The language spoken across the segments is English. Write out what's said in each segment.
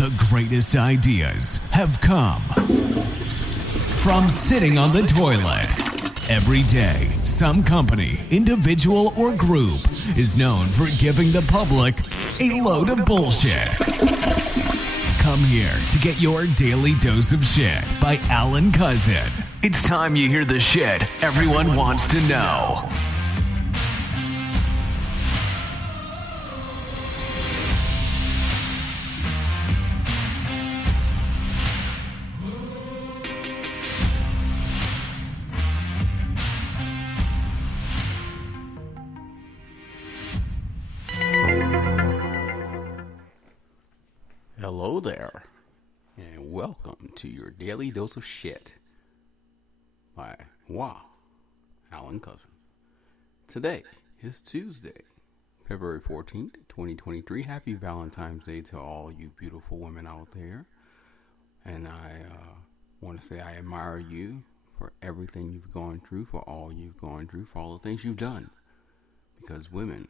The greatest ideas have come from sitting on the toilet. Every day, some company, individual, or group is known for giving the public a load of bullshit. Come here to get your daily dose of shit by Alan Cousin. It's time you hear the shit everyone wants to know. Hello there, and welcome to your daily dose of shit by Alan Cousin. Today is Tuesday, February 14th, 2023. Happy Valentine's Day to all you beautiful women out there. And I want to say I admire you for everything you've gone through, for all you've gone through, for all the things you've done. Because women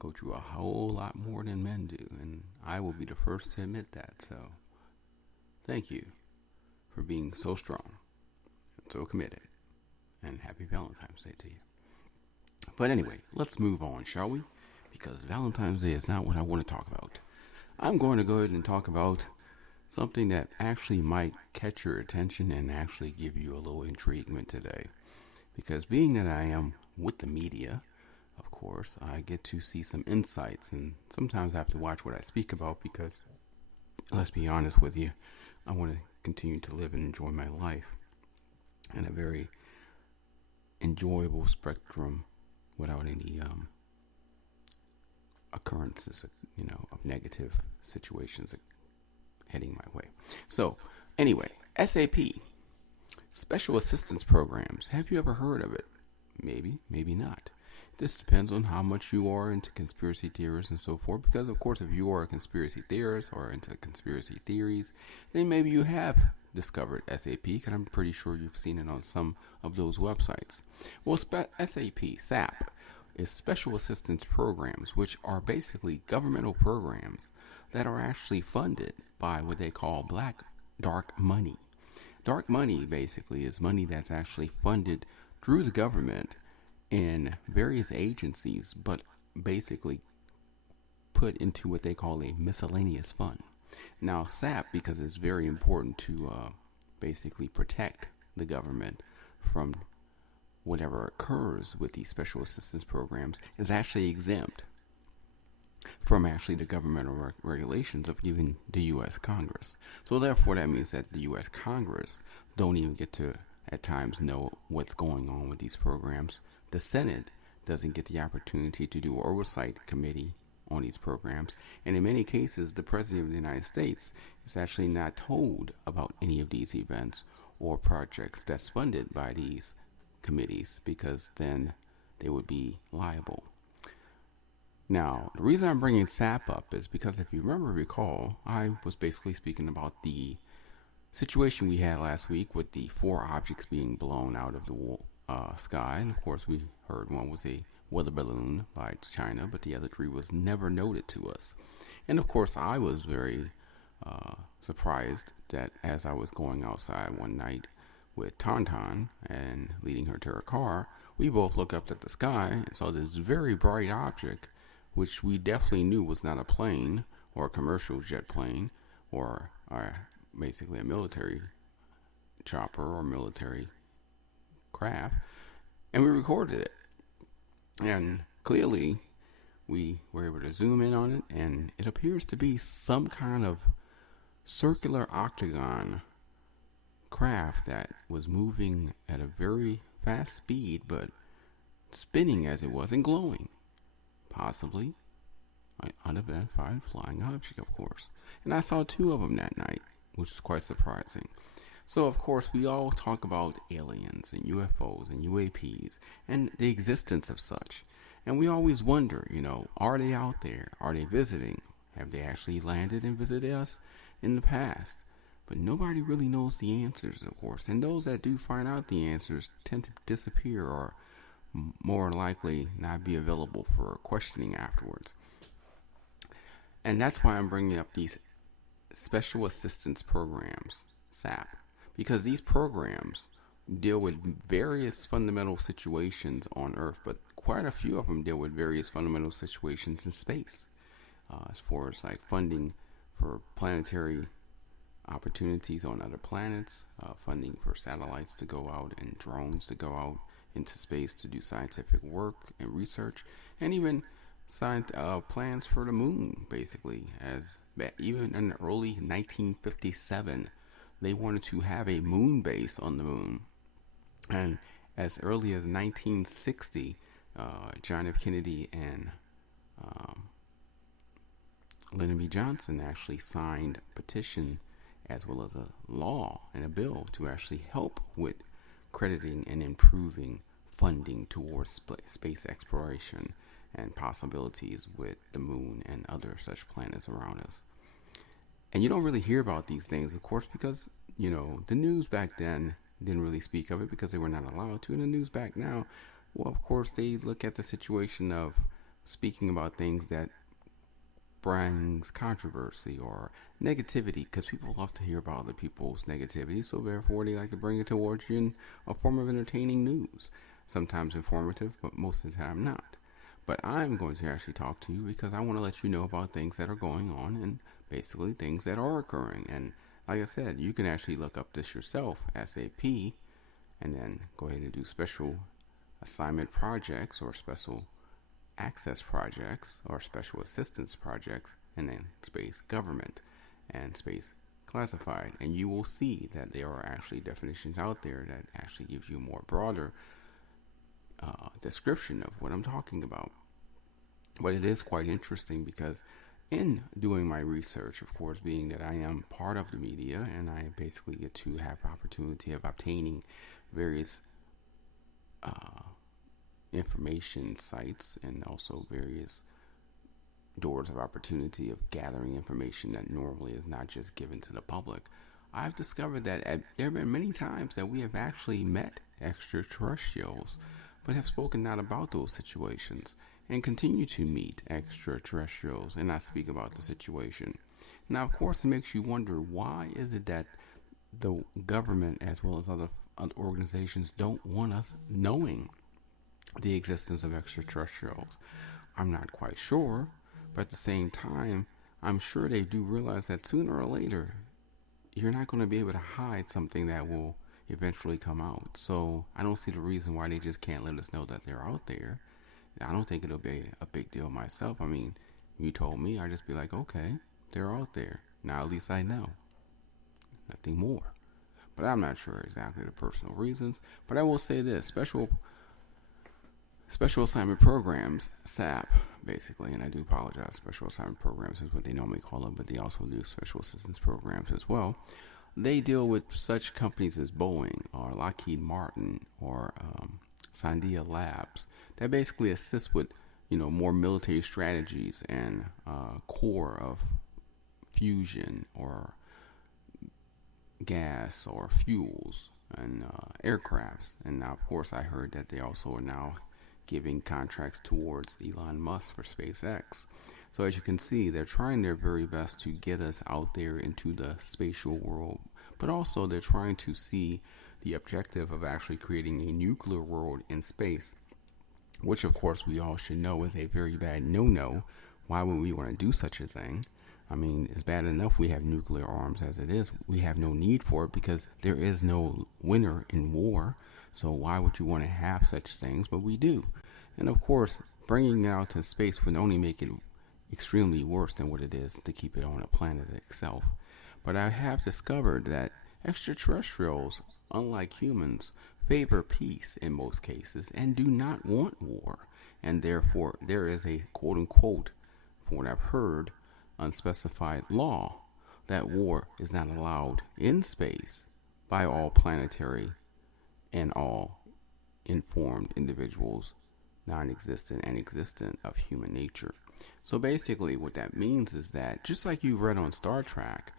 go through a whole lot more than men do, and I will be the first to admit that. So thank you for being so strong and so committed, and happy Valentine's Day to you. But anyway, let's move on, shall we? Because Valentine's Day is not what I want to talk about. I'm going to go ahead and talk about something that actually might catch your attention and actually give you a little intriguement today. Because being that I am with the media, of course, I get to see some insights, and sometimes I have to watch what I speak about because, let's be honest with you, I want to continue to live and enjoy my life in a very enjoyable spectrum without any occurrences, of negative situations heading my way. So, anyway, S.A.P, Special Assistance Programs. Have you ever heard of it? Maybe, maybe not. This depends on how much you are into conspiracy theories and so forth. Because, of course, if you are a conspiracy theorist or into conspiracy theories, then maybe you have discovered S.A.P. Because I'm pretty sure you've seen it on some of those websites. Well, S.A.P, S.A.P, is Special Assistance Programs, which are basically governmental programs that are actually funded by what they call dark money. Dark money, basically, is money that's actually funded through the government in various agencies, but basically put into what they call a miscellaneous fund. Now, S.A.P, because it's very important to basically protect the government from whatever occurs with these special assistance programs, is actually exempt from actually the governmental regulations of even the U.S. Congress. So therefore, that means that the U.S. Congress don't even get to, at times, know what's going on with these programs. The Senate doesn't get the opportunity to do oversight committee on these programs. And in many cases, the President of the United States is actually not told about any of these events or projects that's funded by these committees, because then they would be liable. Now, the reason I'm bringing S.A.P up is because if you recall, I was basically speaking about the situation we had last week with the 4 objects being blown out of the sky. And of course, we heard one was a weather balloon by China, but the other 3 was never noted to us. And of course, I was very surprised that as I was going outside one night with Tauntaun and leading her to her car, we both looked up at the sky and saw this very bright object, which we definitely knew was not a plane or a commercial jet plane or basically a military chopper or military craft, and we recorded it. And clearly, we were able to zoom in on it, and it appears to be some kind of circular octagon craft that was moving at a very fast speed, but spinning as it was and glowing. Possibly an unidentified flying object, of course. And I saw 2 of them that night, which was quite surprising. So, of course, we all talk about aliens and UFOs and UAPs and the existence of such. And we always wonder, are they out there? Are they visiting? Have they actually landed and visited us in the past? But nobody really knows the answers, of course. And those that do find out the answers tend to disappear or more likely not be available for questioning afterwards. And that's why I'm bringing up these Special Assistance Programs, S.A.P, because these programs deal with various fundamental situations on Earth, but quite a few of them deal with various fundamental situations in space, as far as like funding for planetary opportunities on other planets, funding for satellites to go out and drones to go out into space to do scientific work and research, and even plans for the moon, basically. As even in early 1957, they wanted to have a moon base on the moon, and as early as 1960, John F. Kennedy and Lyndon B. Johnson actually signed a petition as well as a law and a bill to actually help with crediting and improving funding towards space exploration and possibilities with the moon and other such planets around us. And you don't really hear about these things, of course, because, the news back then didn't really speak of it because they were not allowed to. And the news back now, well, of course, they look at the situation of speaking about things that brings controversy or negativity, because people love to hear about other people's negativity, so therefore they like to bring it towards you in a form of entertaining news. Sometimes informative, but most of the time not. But I'm going to actually talk to you because I want to let you know about things that are going on and basically things that are occurring. And like I said, you can actually look up this yourself, S.A.P, and then go ahead and do special assignment projects or special access projects or special assistance projects, and then space government and space classified. And you will see that there are actually definitions out there that actually gives you a more broader description of what I'm talking about. But it is quite interesting because in doing my research, of course, being that I am part of the media and I basically get to have the opportunity of obtaining various information sites and also various doors of opportunity of gathering information that normally is not just given to the public, I've discovered that there have been many times that we have actually met extraterrestrials, but have spoken not about those situations and continue to meet extraterrestrials and not speak about the situation. Now, of course, it makes you wonder, why is it that the government as well as other organizations don't want us knowing the existence of extraterrestrials? I'm not quite sure, but at the same time, I'm sure they do realize that sooner or later, you're not going to be able to hide something that will eventually come out. So I don't see the reason why they just can't let us know that they're out there. I don't think it'll be a big deal myself. I mean, you told me, I'd just be like, okay, they're out there. Now at least I know. Nothing more. But I'm not sure exactly the personal reasons. But I will say this, special assignment programs, S.A.P, basically, and I do apologize, special assignment programs is what they normally call them, but they also do special assistance programs as well. They deal with such companies as Boeing or Lockheed Martin or Sandia Labs that basically assist with, more military strategies and core of fusion or gas or fuels and aircrafts. And now, of course, I heard that they also are now giving contracts towards Elon Musk for SpaceX. So as you can see, they're trying their very best to get us out there into the spatial world, but also they're trying to see the objective of actually creating a nuclear world in space, which of course we all should know is a very bad no-no. Why would we want to do such a thing? I mean, it's bad enough we have nuclear arms as it is. We have no need for it because there is no winner in war. So why would you want to have such things? But we do. And of course, bringing it out to space would only make it extremely worse than what it is to keep it on a planet itself. But I have discovered that extraterrestrials, unlike humans, favor peace in most cases and do not want war. And therefore, there is a quote-unquote, from what I've heard, unspecified law that war is not allowed in space by all planetary and all informed individuals, non-existent and existent of human nature. So basically what that means is that, just like you read on Star Trek,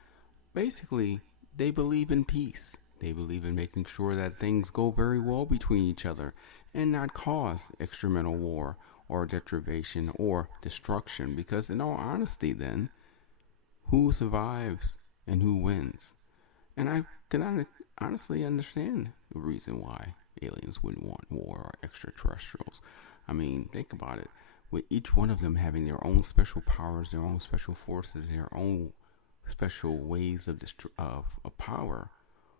basically they believe in peace. They believe in making sure that things go very well between each other and not cause extremental war or deprivation or destruction. Because in all honesty then, who survives and who wins. And I can honestly understand the reason why aliens wouldn't want war or extraterrestrials. I mean, think about it. With each one of them having their own special powers, their own special forces, their own special ways of power,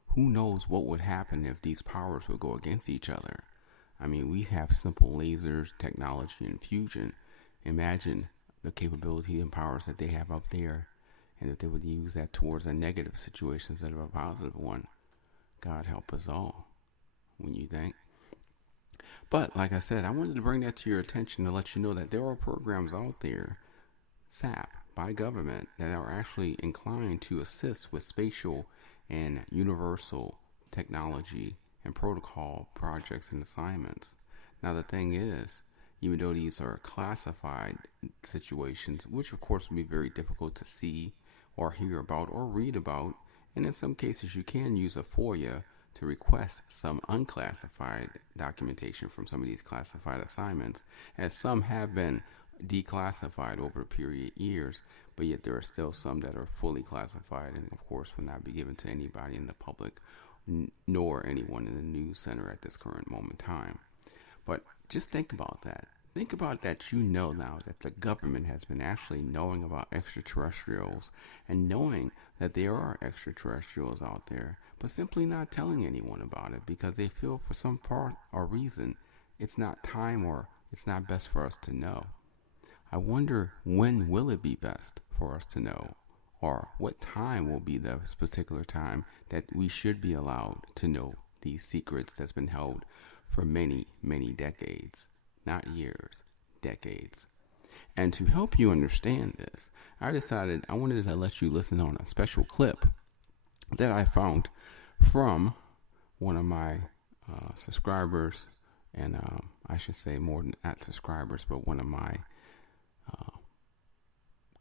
who knows what would happen if these powers would go against each other? I mean, we have simple lasers, technology, and fusion. Imagine the capability and powers that they have up there, and if they would use that towards a negative situation instead of a positive one. God help us all, when you think. But like I said, I wanted to bring that to your attention to let you know that there are programs out there, S.A.P, by government, that are actually inclined to assist with spatial and universal technology and protocol projects and assignments. Now the thing is, even though these are classified situations, which of course would be very difficult to see or hear about or read about, and in some cases you can use a FOIA to request some unclassified documentation from some of these classified assignments, as some have been declassified over a period of years, but yet there are still some that are fully classified and of course will not be given to anybody in the public, nor anyone in the news center at this current moment in time. But just think about that. Think about that. You know now that the government has been actually knowing about extraterrestrials and knowing that there are extraterrestrials out there, but simply not telling anyone about it because they feel for some part or reason it's not time or it's not best for us to know. I wonder, when will it be best for us to know, or what time will be the particular time that we should be allowed to know these secrets that's been held for many, many decades, not years, decades. And to help you understand this, I decided I wanted to let you listen on a special clip that I found from one of my subscribers, and I should say more than not subscribers, but one of my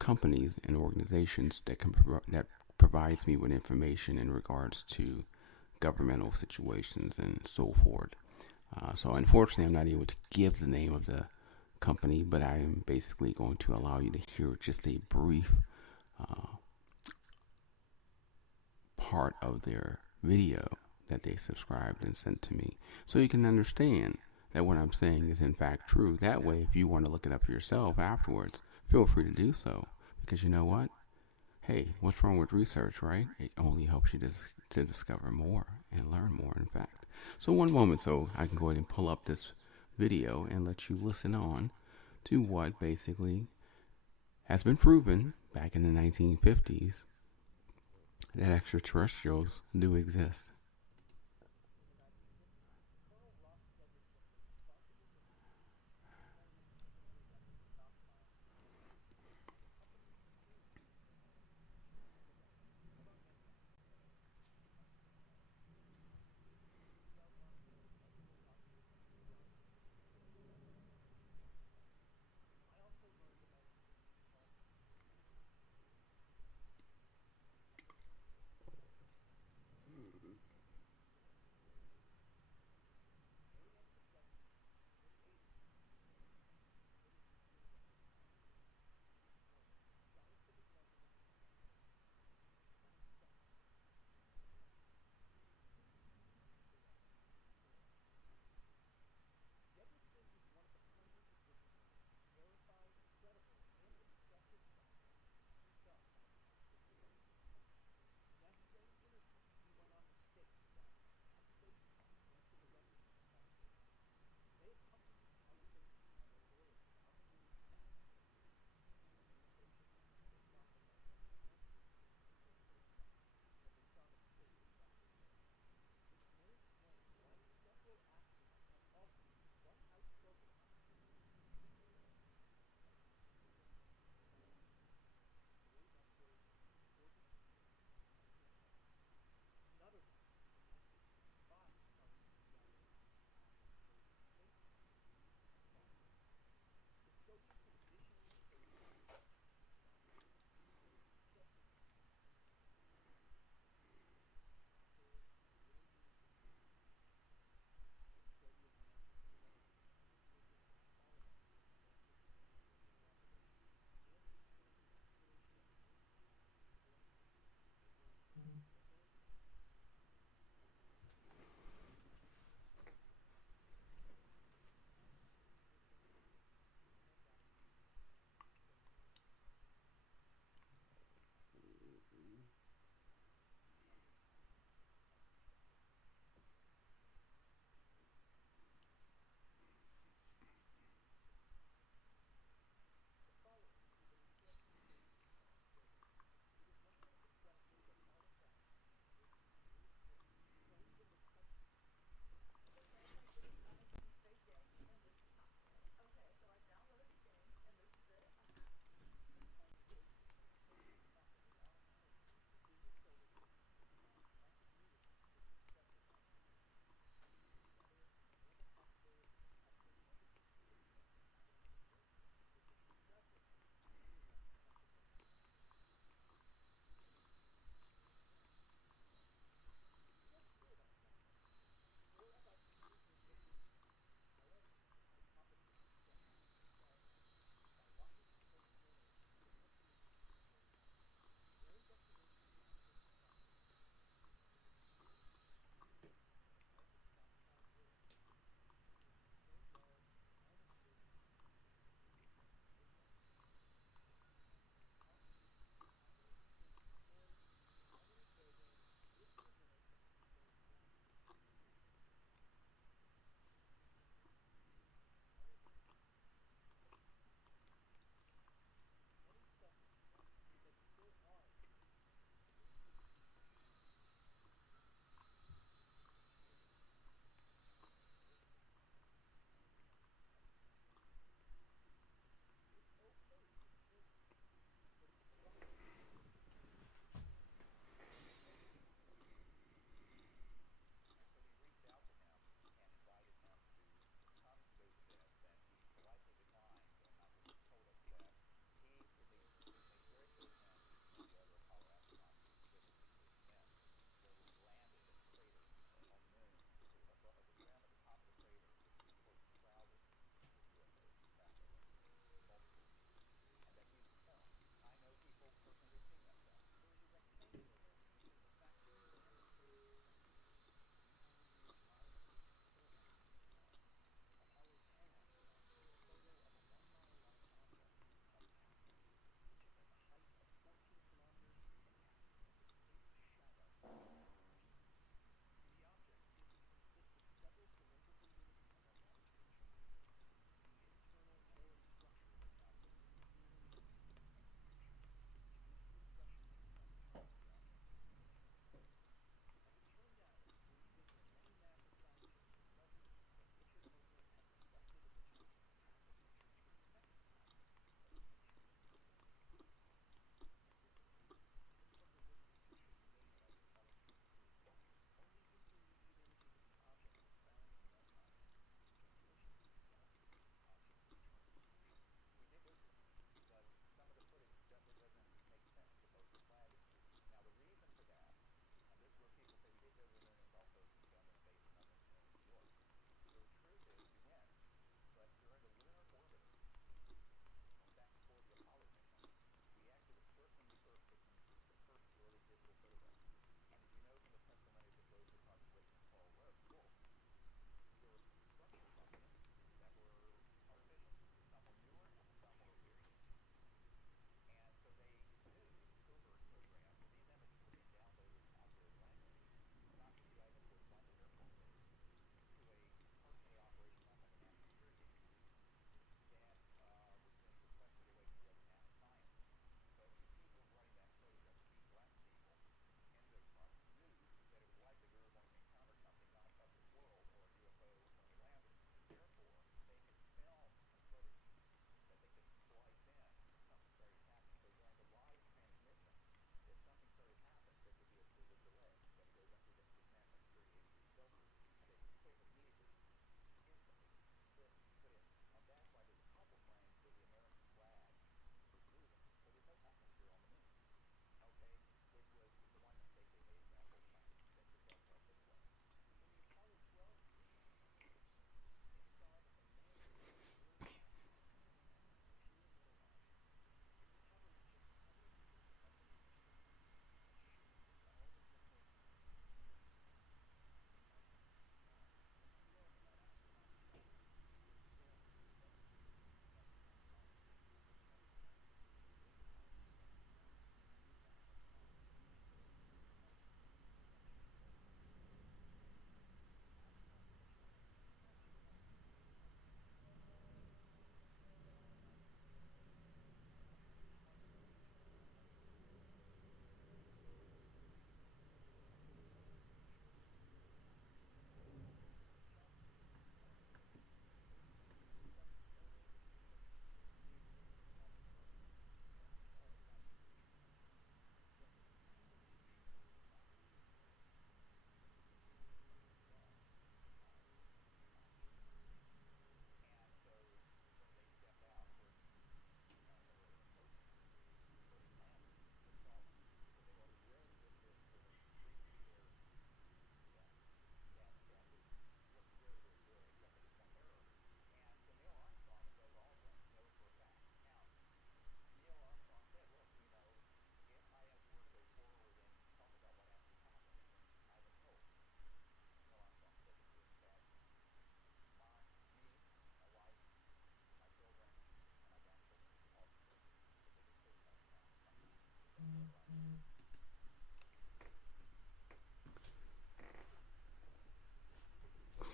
companies and organizations that that provides me with information in regards to governmental situations and so forth. So unfortunately, I'm not able to give the name of the company, but I am basically going to allow you to hear just a brief part of their video that they subscribed and sent to me, so you can understand that what I'm saying is in fact true. That way, if you want to look it up yourself afterwards, feel free to do so, because you know what? Hey, what's wrong with research, right? It only helps you to discover more and learn more, in fact. So one moment, so I can go ahead and pull up this video and let you listen on to what basically has been proven back in the 1950s that extraterrestrials do exist.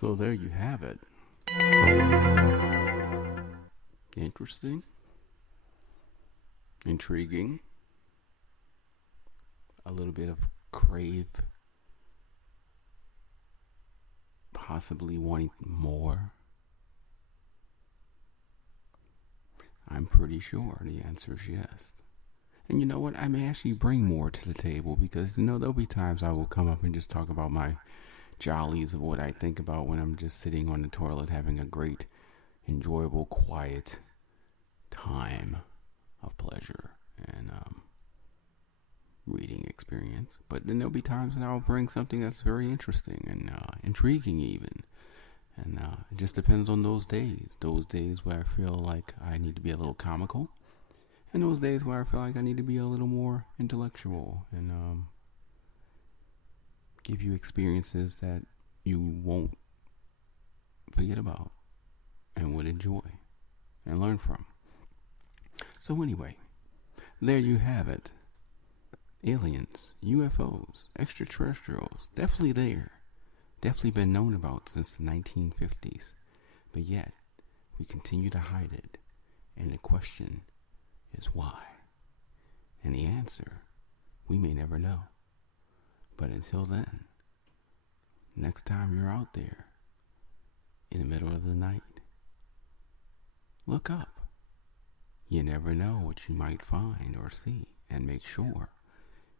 So there you have it. Interesting. Intriguing. A little bit of crave. Possibly wanting more. I'm pretty sure the answer is yes. And you know what? I may actually bring more to the table because, there'll be times I will come up and just talk about my jollies of what I think about when I'm just sitting on the toilet having a great, enjoyable, quiet time of pleasure and reading experience. But then there'll be times when I'll bring something that's very interesting and intriguing even. And it just depends on those days. Those days where I feel like I need to be a little comical. And those days where I feel like I need to be a little more intellectual. And give you experiences that you won't forget about. And would enjoy. And learn from. So anyway. There you have it. Aliens. UFOs. Extraterrestrials. Definitely there. Definitely been known about since the 1950s, but yet we continue to hide it, and the question is why? And the answer, we may never know. But until then, next time you're out there in the middle of the night, look up. You never know what you might find or see, and make sure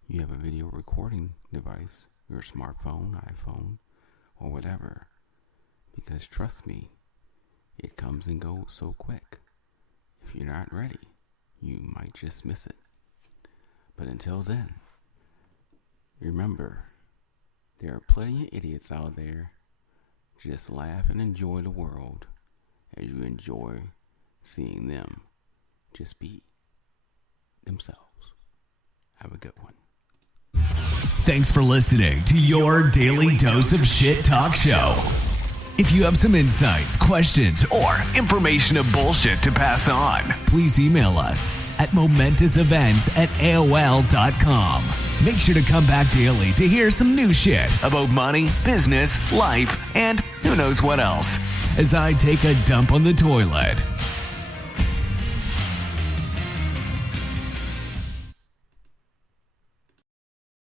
you have a video recording device, your smartphone, iPhone, or whatever, because trust me, it comes and goes so quick. If you're not ready, you might just miss it. But until then, remember, there are plenty of idiots out there. Just laugh and enjoy the world as you enjoy seeing them just be themselves. Have a good one. Thanks for listening to your daily dose of shit talk show. If you have some insights, questions, or information of bullshit to pass on, please email us at momentousevents@aol.com. Make sure to come back daily to hear some new shit about money, business, life, and who knows what else as I take a dump on the toilet.